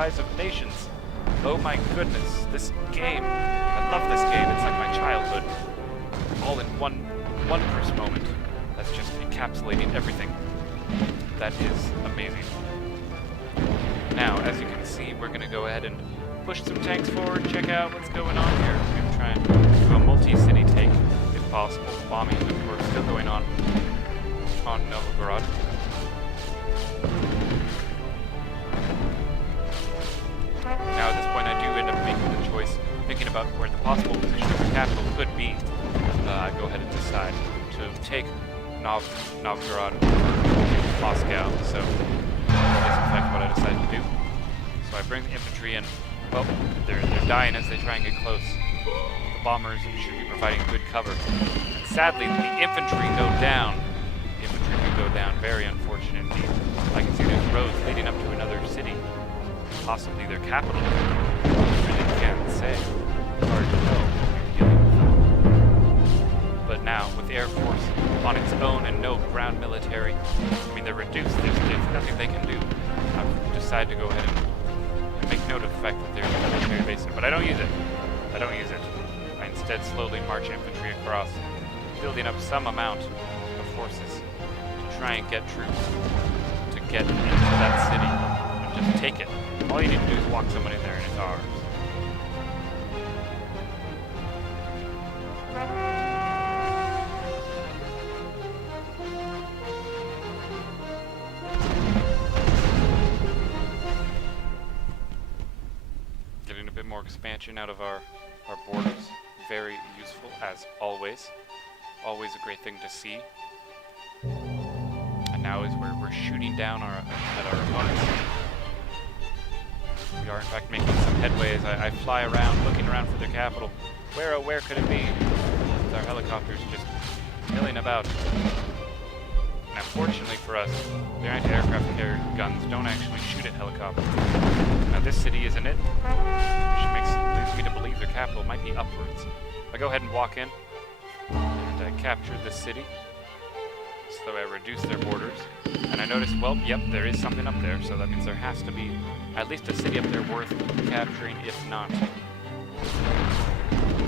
Rise of Nations. Oh my goodness, this game. I love this game. It's like my childhood. All in one wondrous moment. That's just encapsulating everything. That is amazing. Now, as you can see, we're going to go ahead and push some tanks forward, check out what's going on here. We're going to try and do a multi-city take, if possible. Bombing, of course, still going on Novgorod. Now, at this point, I do end up making the choice, thinking about where the possible position of the capital could be. I go ahead and decide to take Novgorod over Moscow. So that's in fact what I decided to do. So I bring the infantry in. Well, they're dying as they try and get close. The bombers should be providing good cover. And sadly, the infantry go down. The infantry do go down. Very unfortunate indeed. I can see there's roads leading up to another city. Possibly their capital. I really can't say. It's hard to know. But now, with the Air Force on its own and no ground military, I mean, they're reduced. There's nothing they can do. I've decided to go ahead and make note of the fact that there's a military base there, but I don't use it. I don't use it. I instead slowly march infantry across, building up some amount of forces to try and get troops to get into that city and just take it. All you need to do is walk someone in there and it's ours. More expansion out of our borders. Very useful, as always. Always a great thing to see. And now is where we're shooting down at our opponents. We are in fact making some headway as I fly around, looking around for their capital. Where could it be? With our helicopters just milling about. Now, fortunately for us, their anti-aircraft carrier guns don't actually shoot at helicopters. Now, this city isn't it, which leads me to believe their capital might be upwards. I go ahead and walk in, and I capture this city, so I reduce their borders. And I notice, well, yep, there is something up there, so that means there has to be at least a city up there worth capturing, if not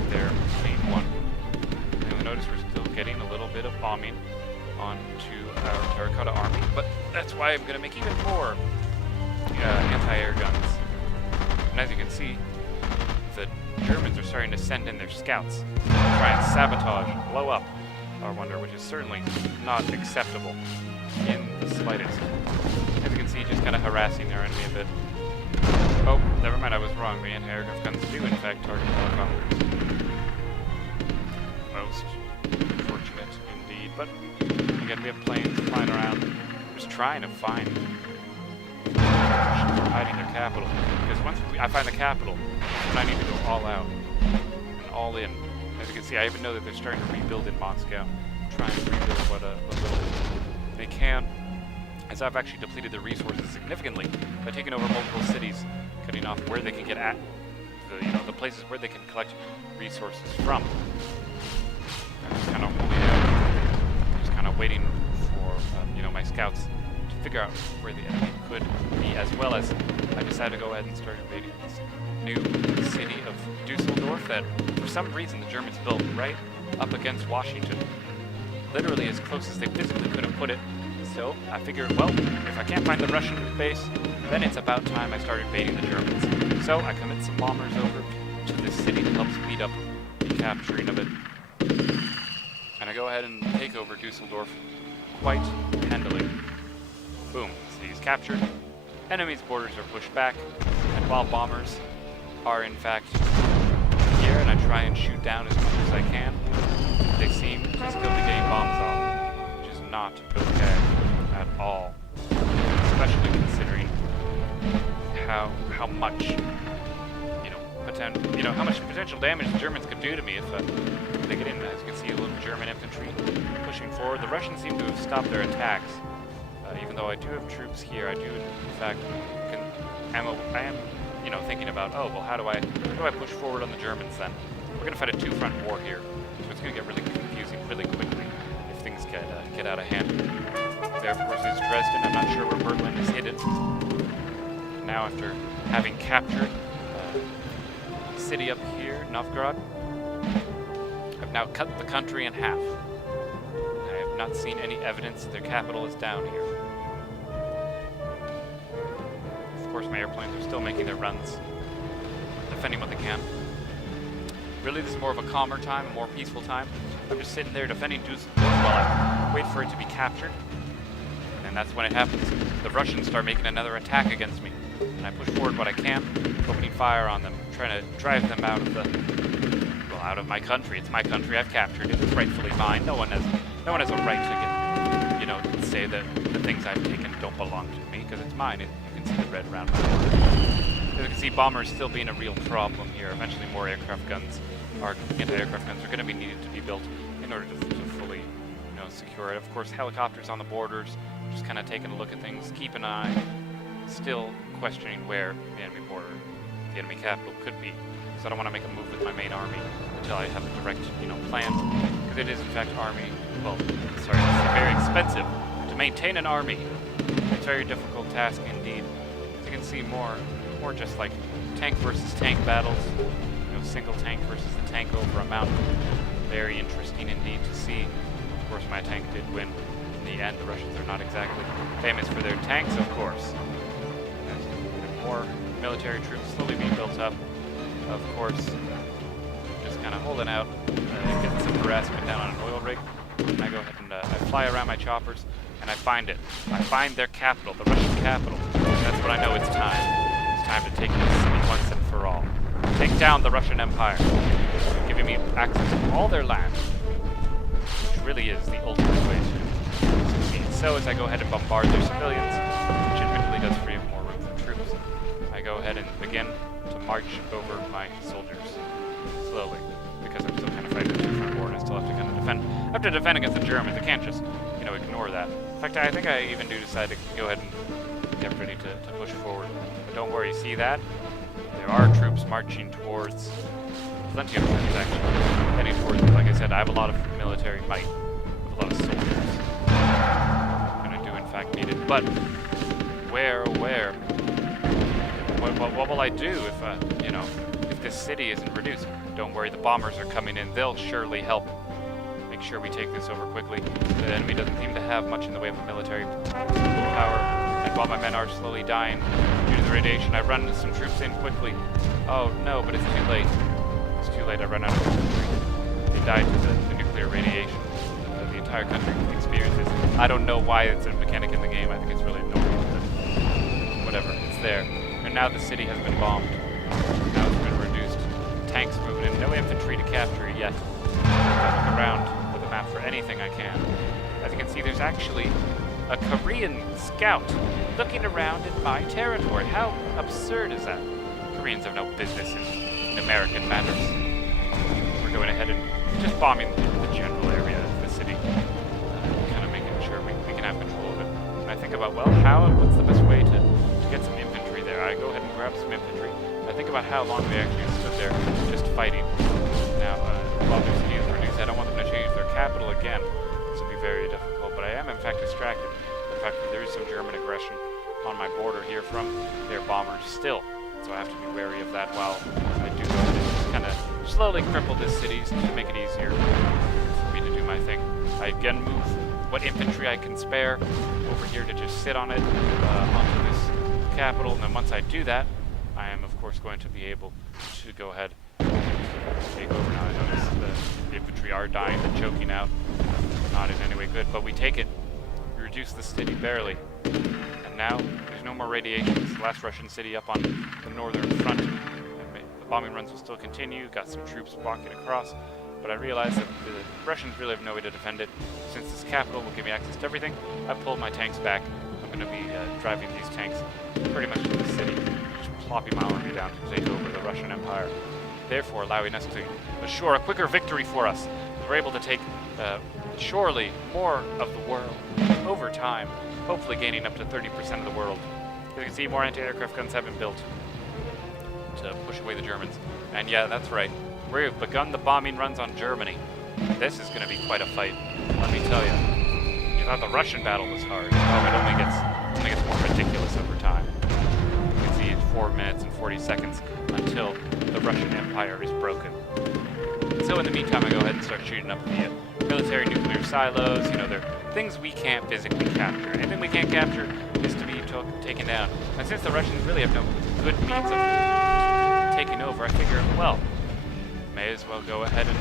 their main one. And you'll notice we're still getting a little bit of bombing onto our terracotta army, but that's why I'm going to make even more anti-air guns. And as you can see, the Germans are starting to send in their scouts to try and sabotage, blow up our wonder, which is certainly not acceptable in the slightest. As you can see, just kind of harassing their enemy a bit. Oh, never mind, I was wrong. The anti-aircraft guns do in fact target helicopters. Most unfortunate indeed, but again, we have planes flying around, just trying to find hiding their capital. Because once I find the capital, then I need to go all out and all in. As you can see, I even know that they're starting to rebuild in Moscow, trying to rebuild what little they can. As I've actually depleted their resources significantly by taking over multiple cities, cutting off where they can get at the places where they can collect resources from. I'm just kind of holding out, just kind of waiting for my scouts to figure out where the enemy could be, as well as I decided to go ahead and start invading this new city of Dusseldorf that, for some reason, the Germans built right up against Washington, literally as close as they physically could have put it. So I figured, well, if I can't find the Russian base, then it's about time I start invading the Germans. So I commit some bombers over to this city to help speed up the capturing of it. And I go ahead and take over Dusseldorf quite handily. Boom, city is captured. Enemy's borders are pushed back, and while bombers are in fact here, and I try and shoot down as much as I can, they seem to still be getting bombs off, which is not okay at all. Especially considering how much how much potential damage the Germans could do to me if they get in. As you can see, a little German infantry pushing forward. The Russians seem to have stopped their attacks. Even though I do have troops here, I do in fact I am thinking about, oh well, how do I push forward on the Germans then? We're gonna fight a two-front war here, so it's gonna get really confusing really quickly if things get out of hand. There, of course, is Dresden. I'm not sure where Berlin is hidden. now, after having captured city up here, Novgorod, I've now cut the country in half. I have not seen any evidence that their capital is down here. Of course, my airplanes are still making their runs, defending what they can. Really, this is more of a calmer time, a more peaceful time. I'm just sitting there defending Dusseldorf while I wait for it to be captured. And that's when it happens. The Russians start making another attack against me. And I push forward what I can, opening fire on them, trying to drive them out of out of my country. It's my country. I've captured it. It's rightfully mine. No one has a right to get, say that the things I've taken don't belong to me, because it's mine. You can see the red around my head. As you can see, bombers still being a real problem here. Eventually, more aircraft guns, anti-aircraft guns, are going to be needed to be built in order to fully, secure it. Of course, helicopters on the borders, just kind of taking a look at things, keep an eye, still questioning where the enemy border, the enemy capital could be. So I don't want to make a move with my main army until I have a direct, plan, because it is in fact it's very expensive to maintain an army. It's a very difficult task indeed. As you can see, more just like tank versus tank battles, single tank versus the tank over a mountain. Very interesting indeed to see. Of course, my tank did win. In the end, the Russians are not exactly famous for their tanks, of course. And more military troops slowly being built up. Of course, just kind of holding out, getting some harassment down on an oil rig. And I go ahead and I fly around my choppers, and I find it. I find their capital, the Russian capital. And that's when I know it's time. It's time to take this city once and for all. Take down the Russian Empire, giving me access to all their land, which really is the ultimate way to succeed. So as I go ahead and bombard their civilians, which admittedly does free up more room for troops, I go ahead and begin to march over my soldiers slowly, because I'm still kind of fighting the front war, and I still have to kind of defend. I have to defend against the Germans. I can't just, ignore that. In fact, I think I even do decide to go ahead and get ready to push forward. But don't worry, see that? There are troops marching towards, plenty of troops actually, heading towards, like I said, I have a lot of military might, a lot of soldiers. And I do in fact need it. But where? What will I do if this city isn't reduced? Don't worry, the bombers are coming in. They'll surely help make sure we take this over quickly. The enemy doesn't seem to have much in the way of military power. And while my men are slowly dying due to the radiation, I run some troops in quickly. Oh no, but it's too late. It's too late, I run out of infantry. They died to the nuclear radiation that the entire country experiences. I don't know why it's a mechanic in the game. I think it's really annoying, but whatever, it's there. And now the city has been bombed. Now it's been reduced. Tanks moving in, no infantry to capture yet. I look around with a map for anything I can. As you can see, there's actually a Korean scout looking around in my territory. How absurd is that? Koreans have no business in American matters. We're going ahead and just bombing the general area of the city, kind of making sure we can have control of it. And I think about, what's the best way to get some infantry there? I go ahead and grab some infantry. I think about how long they actually stood there just fighting. Now, while their city is reduced, I don't want them to change their capital again. This will be very difficult, but I am in fact distracted. The fact that there is some German aggression on my border here from their bombers still. So I have to be wary of that while I do go ahead and just kind of slowly cripple this city to make it easier for me to do my thing. I again move what infantry I can spare over here to just sit on it, onto this capital, and then once I do that, I am of course going to be able to go ahead and take over. Now I notice the infantry are dying, they're choking out, not in any way good, but we take it. We reduce the city barely, and now there's no more radiation. It's the last Russian city up on the northern front. The bombing runs will still continue, got some troops walking across, but I realize that the Russians really have no way to defend it. Since this capital will give me access to everything, I pulled my tanks back. I'm going to be driving these tanks pretty much to the city, just plopping my army down to take over the Russian Empire, therefore allowing us to assure a quicker victory for us. We're able to take surely more of the world over time, hopefully gaining up to 30% of the world. As you can see, more anti-aircraft guns have been built to push away the Germans. And yeah, that's right. We've begun the bombing runs on Germany. This is going to be quite a fight, let me tell you. You thought the Russian battle was hard. Oh, it only gets more ridiculous over time. You can see 4 minutes and 40 seconds until the Russian Empire is broken. So in the meantime, I go ahead and start shooting up the military nuclear silos. You know, they're things we can't physically capture. Anything we can't capture is to be taken down. And since the Russians really have no good means of taking over, I figure, well, may as well go ahead and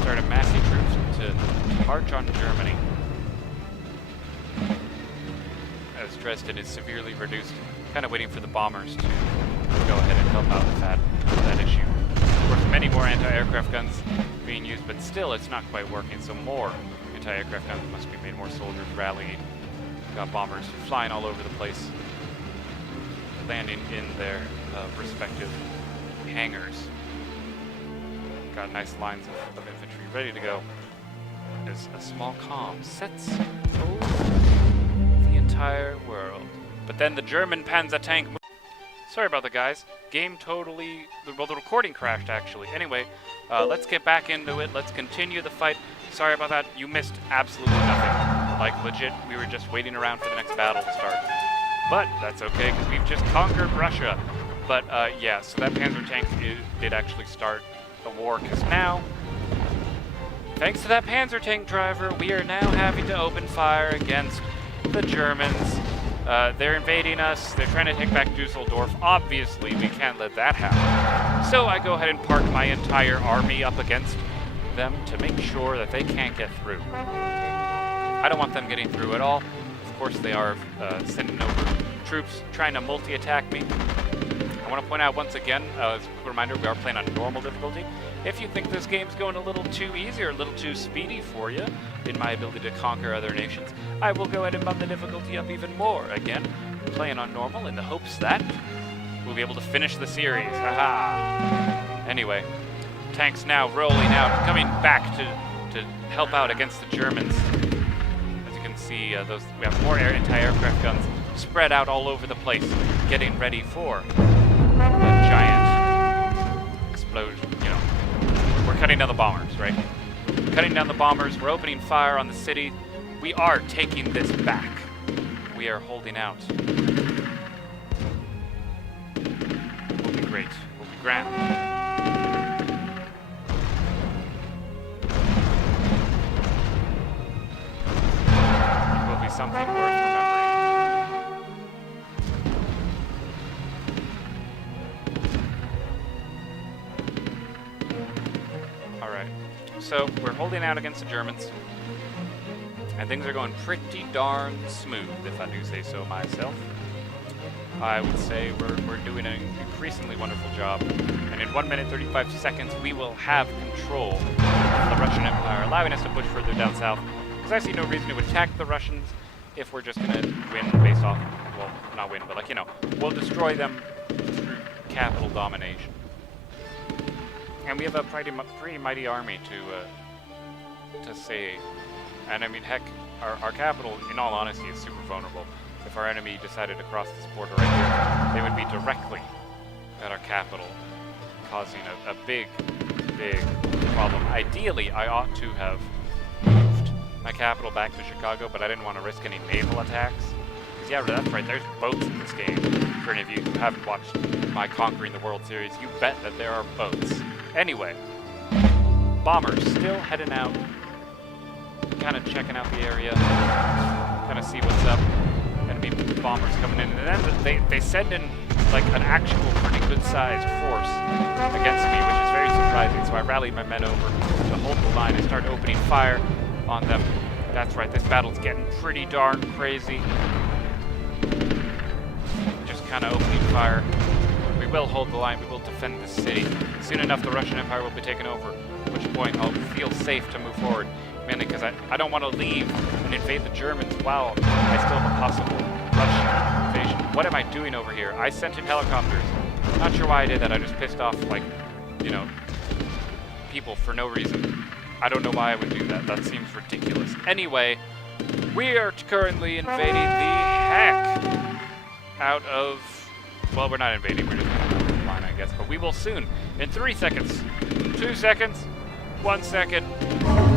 start amassing troops to march on Germany. As Dresden is severely reduced, kind of waiting for the bombers to go ahead and help out with that issue. Of course, many more anti-aircraft guns being used, but still it's not quite working, so more anti-aircraft guns must be made, more soldiers rallying. Got bombers flying all over the place, landing in their respective hangars. Got nice lines of infantry ready to go as a small calm sets over the entire world. But then the German Panzer tank moved. Sorry about that, guys. Game totally... Well, the recording crashed, actually. Anyway, let's get back into it. Let's continue the fight. Sorry about that. You missed absolutely nothing. Like, legit, we were just waiting around for the next battle to start. But that's okay, because we've just conquered Russia. But, yeah, so that Panzer tank did actually start a war, because now, thanks to that Panzer tank driver, we are now having to open fire against the Germans. They're invading us. They're trying to take back Dusseldorf. Obviously, we can't let that happen. So I go ahead and park my entire army up against them to make sure that they can't get through. I don't want them getting through at all. Of course, they are sending over troops trying to multi-attack me. I want to point out once again, as a quick reminder, we are playing on normal difficulty. If you think this game's going a little too easy or a little too speedy for you in my ability to conquer other nations, I will go ahead and bump the difficulty up even more. Again, playing on normal in the hopes that we'll be able to finish the series. Haha! Anyway, tanks now rolling out, coming back to help out against the Germans. As you can see, we have more anti-aircraft guns spread out all over the place, getting ready for a giant explosion. You know, we're cutting down the bombers, right? Cutting down the bombers. We're opening fire on the city. We are taking this back. We are holding out. Will be great. Will be grand. It will be something worth remembering. So we're holding out against the Germans, and things are going pretty darn smooth, if I do say so myself. I would say we're doing an increasingly wonderful job, and in 1 minute 35 seconds we will have control of the Russian Empire, allowing us to push further down south, because I see no reason to attack the Russians if we're just going to win based off, well, not win, but like, you know, we'll destroy them through capital domination. And we have a pretty mighty army to save. And I mean, heck, our capital, in all honesty, is super vulnerable. If our enemy decided to cross this border right here, they would be directly at our capital, causing a big, big problem. Ideally, I ought to have moved my capital back to Chicago, but I didn't want to risk any naval attacks. Because yeah, that's right, there's boats in this game. For any of you who haven't watched my Conquering the World series, you bet that there are boats. Anyway, bombers still heading out, kind of checking out the area, kind of see what's up. Enemy bombers coming in, and then they send in like an actual pretty good-sized force against me, which is very surprising. So I rallied my men over to hold the line and start opening fire on them. That's right, this battle's getting pretty darn crazy. Just kind of opening fire. We will hold the line, we will defend the city. Soon enough, the Russian Empire will be taken over, at which point I'll feel safe to move forward. Mainly because I don't want to leave and invade the Germans while I still have a possible Russian invasion. What am I doing over here? I sent in helicopters. Not sure why I did that. I just pissed off, like, you know, people for no reason. I don't know why I would do that. That seems ridiculous. Anyway, we are currently invading the heck out of... Well, we're not invading. We're just going to hold the line, I guess. But we will soon. In 3 seconds. 2 seconds. 1 second.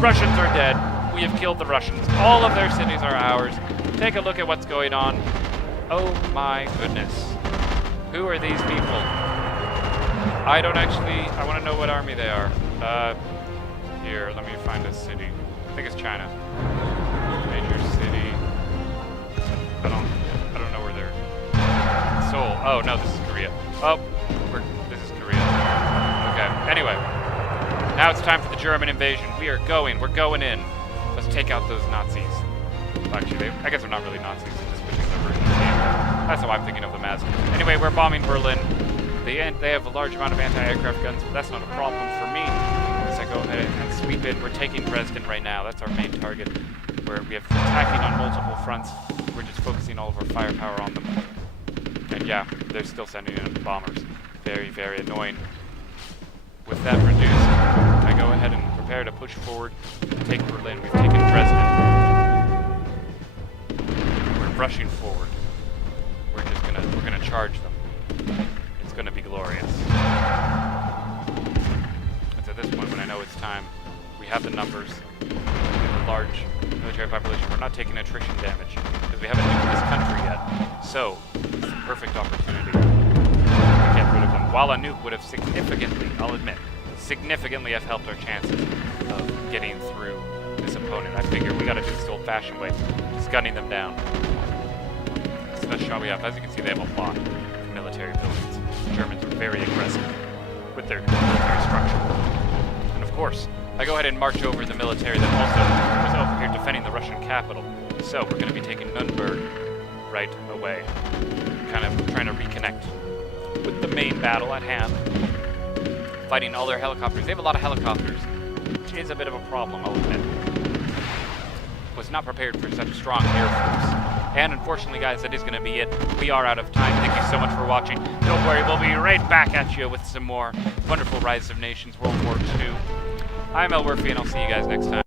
Russians are dead. We have killed the Russians. All of their cities are ours. Take a look at what's going on. Oh my goodness. Who are these people? I don't actually... I want to know what army they are. Here, let me find a city. I think it's China. Major city. I don't know where they're... Seoul. Oh, no, this is Korea. Oh, this is Korea. Okay, anyway. Now it's time for the German invasion. We're going in. Let's take out those Nazis. Well, actually, I guess they're not really Nazis in this particular version of the game. That's how I'm thinking of them as. Anyway, we're bombing Berlin. They have a large amount of anti-aircraft guns, but that's not a problem for me. So I go ahead and sweep in. We're taking Dresden right now. That's our main target. We have attacking on multiple fronts. We're just focusing all of our firepower on them. And yeah, they're still sending in bombers. Very, very annoying. With that reduced, I go ahead and prepare to push forward to take Berlin. We've taken Dresden. We're rushing forward. We're gonna charge them. It's gonna be glorious. It's at this point when I know it's time. We have the numbers. We have a large military population. We're not taking attrition damage because we haven't nuked this country yet. So it's the perfect opportunity to get rid of them. While a nuke would have significantly, I'll admit, significantly have helped our chances of getting through this opponent. I figure we gotta do this the old-fashioned way, just gunning them down. It's the best shot we have. As you can see, they have a lot of military buildings. The Germans are very aggressive with their military structure. And of course, I go ahead and march over the military that also was over here defending the Russian capital. So we're gonna be taking Nuremberg right away. Kind of trying to reconnect with the main battle at hand. Fighting all their helicopters. They have a lot of helicopters, which is a bit of a problem, I'll admit. Was not prepared for such a strong air force. And unfortunately, guys, that is going to be it. We are out of time. Thank you so much for watching. Don't worry, we'll be right back at you with some more wonderful Rise of Nations World War II. I'm Elwirfy, and I'll see you guys next time.